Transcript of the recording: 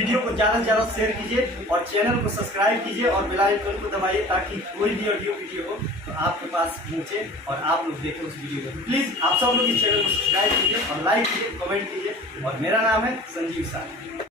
Video को ज़्यादा से ज़्यादा शेयर कीजिए और चैनल को सब्सक्राइब कीजिए और बेल आइकन को दबाइए ताकि कोई भी ऑडियो वीडियो हो तो आपके पास पहुँचे और आप लोग देखें उस वीडियो को। प्लीज़ आप सब लोग इस चैनल को सब्सक्राइब कीजिए और लाइक कीजिए, कमेंट कीजिए। और मेरा नाम है संजीव साहनी।